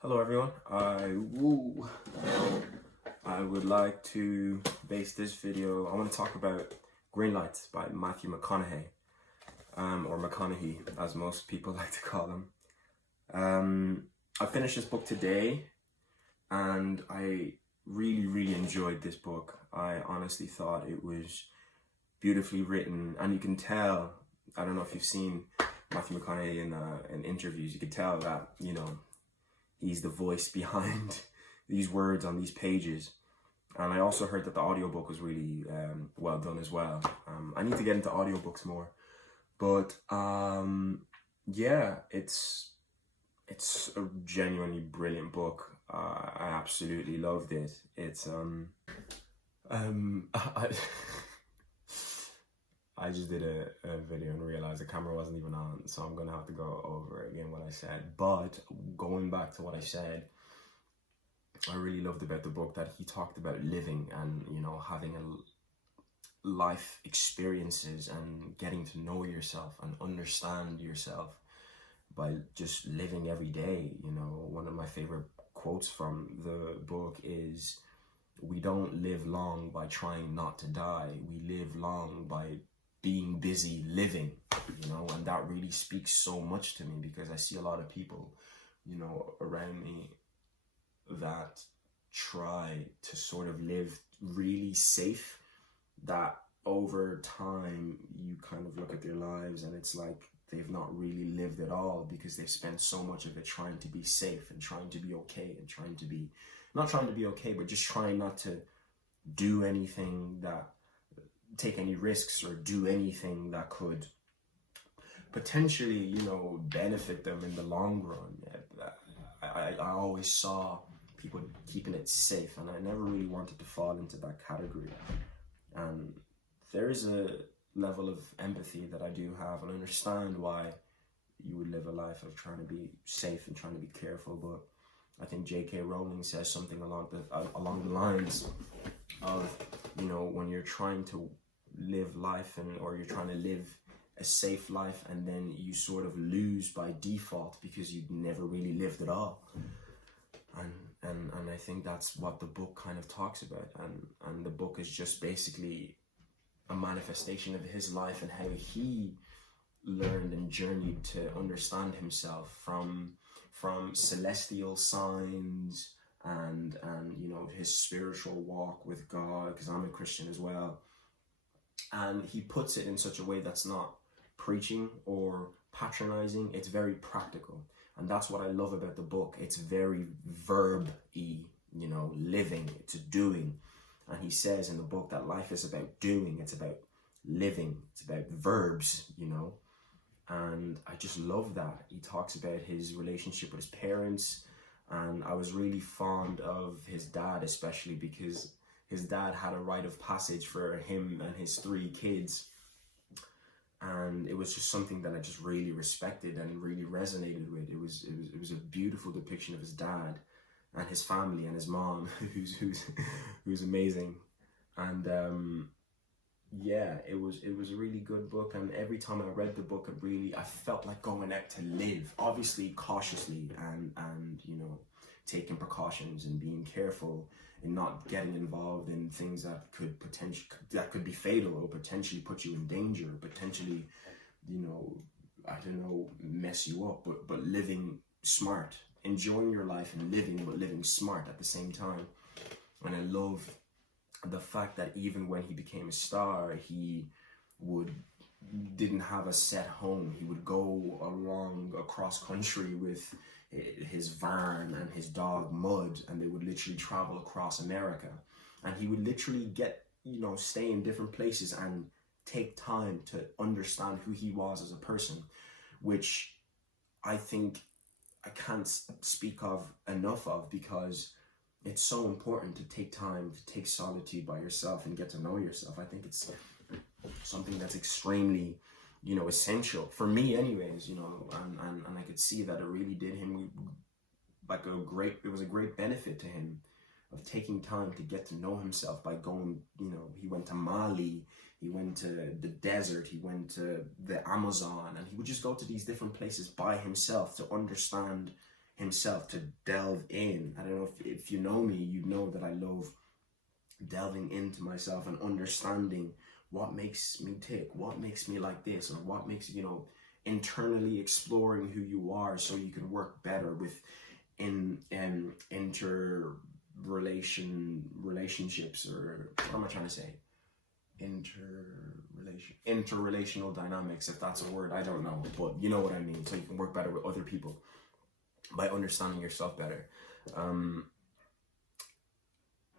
Hello everyone. I would like to base this video. I want to talk about GreenLights by Matthew McConaughey, or McConaughey as most people like to call him. I finished this book today and I really enjoyed this book. I honestly thought it was beautifully written, and you can tell, I don't know if you've seen Matthew McConaughey in interviews, you could tell that, he's the voice behind these words on these pages. And I also heard that the audiobook was really well done as well. I need to get into audiobooks more. But yeah, it's a genuinely brilliant book. I absolutely loved it. It's I just did a video and realized the camera wasn't even on, so I'm gonna have to go over again what I said. But going back to what I said, I really loved about the book that he talked about living and, having a life experiences and getting to know yourself and understand yourself by just living every day. One of my favorite quotes from the book is, "We don't live long by trying not to die. We live long by being busy living," and that really speaks so much to me, because I see a lot of people, around me that try to sort of live really safe, that over time you kind of look at their lives and it's like they've not really lived at all, because they've spent so much of it trying to be safe and trying to be okay and not trying to be okay, but just trying not to do anything take any risks or do anything that could potentially, benefit them in the long run. I always saw people keeping it safe, and I never really wanted to fall into that category. And there is a level of empathy that I do have, and I understand why you would live a life of trying to be safe and trying to be careful. But I think J.K. Rowling says something along the lines of, when you're trying to live life or you're trying to live a safe life, and then you sort of lose by default because you never really lived at all. And I think that's what the book kind of talks about, and the book is just basically a manifestation of his life and how he learned and journeyed to understand himself from celestial signs and his spiritual walk with God, because I'm a Christian as well. And he puts it in such a way that's not preaching or patronizing. It's very practical. And that's what I love about the book. It's very verb-y, living, it's doing. And he says in the book that life is about doing, it's about living, it's about verbs, And I just love that. He talks about his relationship with his parents. And I was really fond of his dad, especially because his dad had a rite of passage for him and his 3 kids. And it was just something that I just really respected and really resonated with. It was a beautiful depiction of his dad and his family and his mom, who's amazing. And yeah, it was a really good book. And every time I read the book, I felt like going out to live, obviously cautiously and taking precautions and being careful and not getting involved in things that could be fatal or potentially put you in danger, potentially, mess you up, but living smart, enjoying your life and living smart at the same time. And I love the fact that even when he became a star, he didn't have a set home. He would go across country with his van and his dog Mud, and they would literally travel across America, and he would literally stay in different places and take time to understand who he was as a person, which I think I can't speak of enough of, because it's so important to take time to take solitude by yourself and get to know yourself. I think it's something that's extremely essential for me anyways, and I could see that it really did him it was a great benefit to him of taking time to get to know himself by going, he went to Mali, he went to the desert, he went to the Amazon, and he would just go to these different places by himself to understand himself, to delve in. I don't know if you know me, you know that I love delving into myself and understanding what makes me tick, what makes me like this, or what makes, you know, internally exploring who you are so you can work better with relationships, or what am I trying to say? Interrelational dynamics, if that's a word, I don't know, but you know what I mean. So you can work better with other people by understanding yourself better.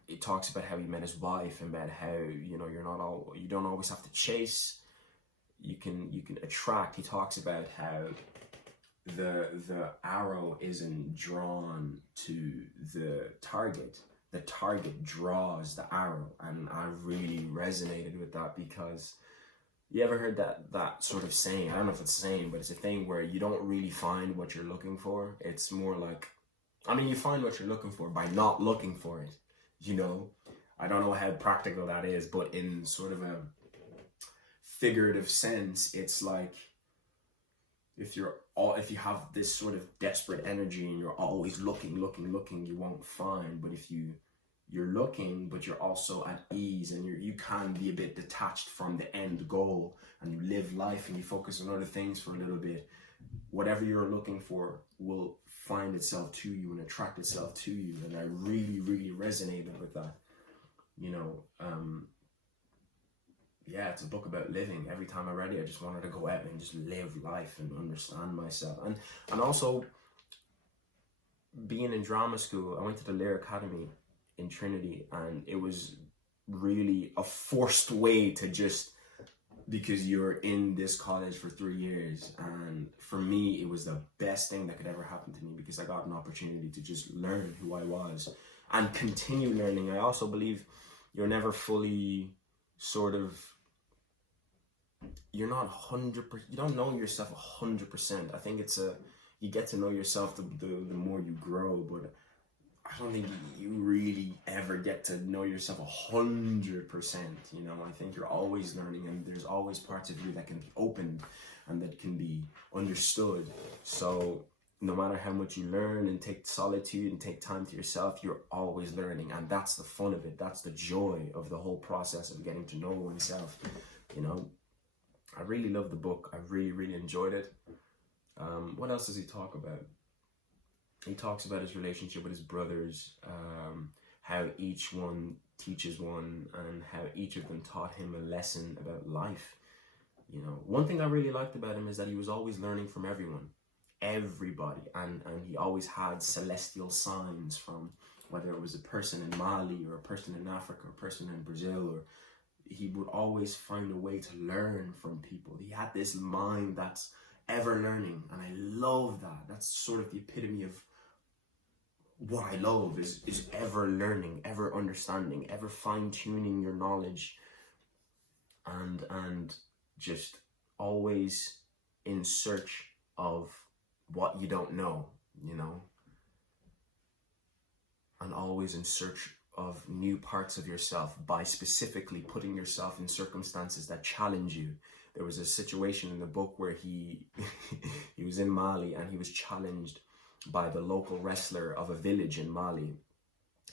It talks about how he met his wife, and about how, you know, you don't always have to chase. You can attract. He talks about how the arrow isn't drawn to the target. The target draws the arrow, and I really resonated with that, because you ever heard that sort of saying? I don't know if it's a saying, but it's a thing where you don't really find what you're looking for. It's more like, I mean, you find what you're looking for by not looking for it. You know, I don't know how practical that is, but in sort of a figurative sense, it's like, if you have this sort of desperate energy and you're always looking, you won't find. But if you're looking, but you're also at ease, and you can be a bit detached from the end goal, and you live life and you focus on other things for a little bit, whatever you're looking for will find itself to you and attract itself to you. And I really, really resonated with that. You know, yeah, it's a book about living. Every time I read it, I just wanted to go out and just live life and understand myself. And also, being in drama school, I went to the Lyre Academy in Trinity, and it was really a forced way to just, because you're in this college for 3 years. And for me, it was the best thing that could ever happen to me, because I got an opportunity to just learn who I was and continue learning. I also believe you're never fully sort of, you're not 100%, you don't know yourself 100%. I think you get to know yourself the more you grow, but I don't think you really ever get to know yourself 100%. You know, I think you're always learning, and there's always parts of you that can be opened and that can be understood. So no matter how much you learn and take solitude and take time to yourself, you're always learning. And that's the fun of it. That's the joy of the whole process of getting to know oneself. You know, I really love the book. I really, really enjoyed it. What else does he talk about? He talks about his relationship with his brothers, how each one teaches one, and how each of them taught him a lesson about life. You know, one thing I really liked about him is that he was always learning from everybody, and he always had celestial signs from, whether it was a person in Mali or a person in Africa or a person in Brazil, or he would always find a way to learn from people. He had this mind that's ever learning, and I love that. That's sort of the epitome of what I love, is ever learning, ever understanding, ever fine-tuning your knowledge, and just always in search of what you don't know, you know, and always in search of new parts of yourself by specifically putting yourself in circumstances that challenge you. There was a situation in the book where he was in Mali, and he was challenged by the local wrestler of a village in Mali,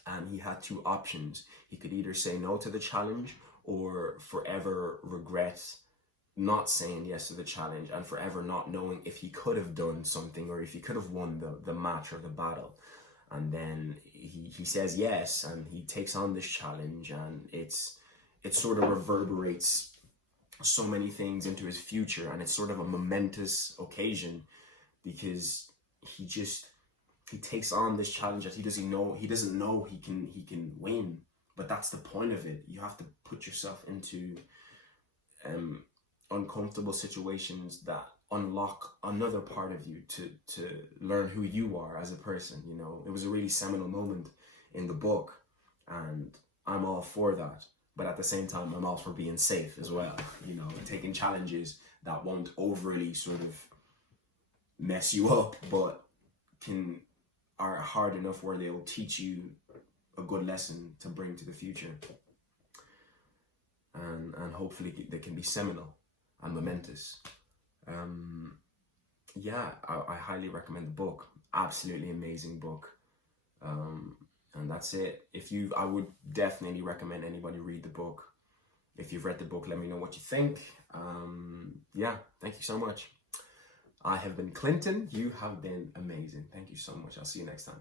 and he had two options. He could either say no to the challenge, or forever regret not saying yes to the challenge, and forever not knowing if he could have done something, or if he could have won the match or the battle. And then he says yes, and he takes on this challenge, and it sort of reverberates so many things into his future, and it's sort of a momentous occasion, because he takes on this challenge that he doesn't know he can win. But that's the point of it. You have to put yourself into uncomfortable situations that unlock another part of you to learn who you are as a person. You know, it was a really seminal moment in the book, and I'm all for that. But at the same time, I'm all for being safe as well. You know, taking challenges that won't overly sort of mess you up, but are hard enough where they'll teach you a good lesson to bring to the future. And hopefully they can be seminal and momentous. Yeah, I highly recommend the book. absolutely amazing book. And that's it. I would definitely recommend anybody read the book. If you've read the book, let me know what you think. Yeah, thank you so much. I have been Clinton. You have been amazing. Thank you so much. I'll see you next time.